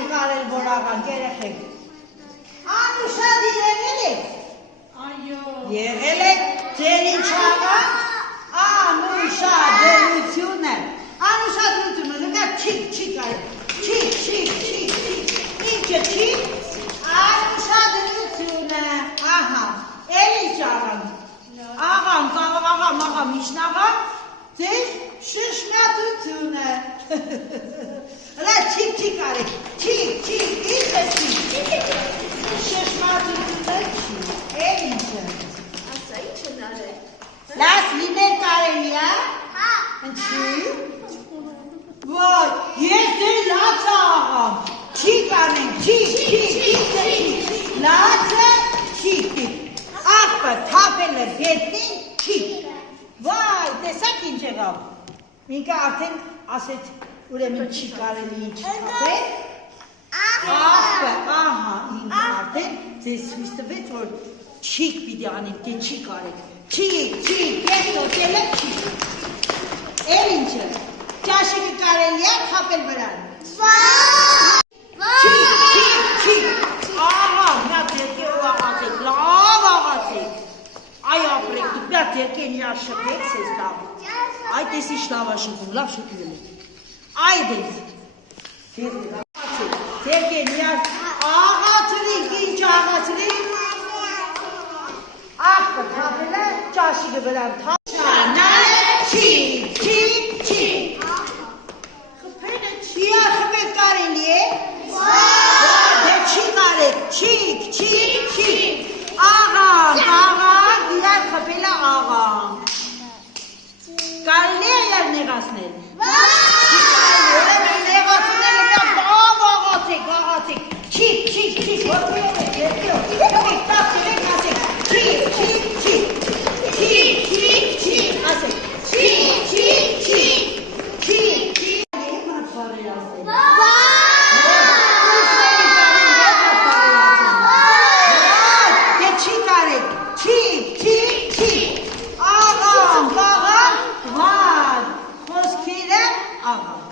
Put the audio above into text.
են կարել որ աղան երեխեք։ Անուշատ եղել եք։ Եղել եք ձեր ինչ աղա։ Անուշադրությունը։ Անուշադրությունը նկա չիկ արել։ Չիկ։ Ինչը չիկ։ Անուշադրությունը։ Ահա, էլ ինչ աղան։ Աղան, աղա, միջնաղա, ձեր շշմատությունը։ Հլա չիկ արեք, չիկ, ինչ է չիկ։ Շշմատությունը չիկ, էլ ինչը։ Ասա, ինչ են արել։ Լաս լինել կարելի, Ինչի։ Ոյ, ես դեր լաց աղամ, չիկ անենք, չիկ, լացը չիկ, աղբը թապելը գետնին չիկ, վայ, տեսակ ինչ եղավ, ինքը արդեն ասեց, ուրեմն չի կարելի ինչ թապել, աղբը, ահա, ինքը արդեն ձեզ սույս տվեց, որ չիկ պիտի անենք, դե չի կարեք, չիկ, ես տոտելը չիկ, էլ ինչը, ճաշիկը կարելի է թապել վրան, Չիկ, աղա, նա ձերկե ու աղացեք, լավ աղացեք, այ ապրեք, դուք նա ձերկեն իրար շպեք սեզ լավ, այ տես ինչ լավ աշպում, լավ շպիվել եք, այ դես, ձերկեն իրար աղացրիկ, ինչ աղացրիկ, աղբը թապելը, ճաշիկը վրան թապել, չիկ, խպեք կարելի է, Չիկ, աղան, իրար խպելը աղան, կարելի է իրար նեղացնել, նեղացնելը բավ աղացեք, չիկ, աղան, խոսքերը աղան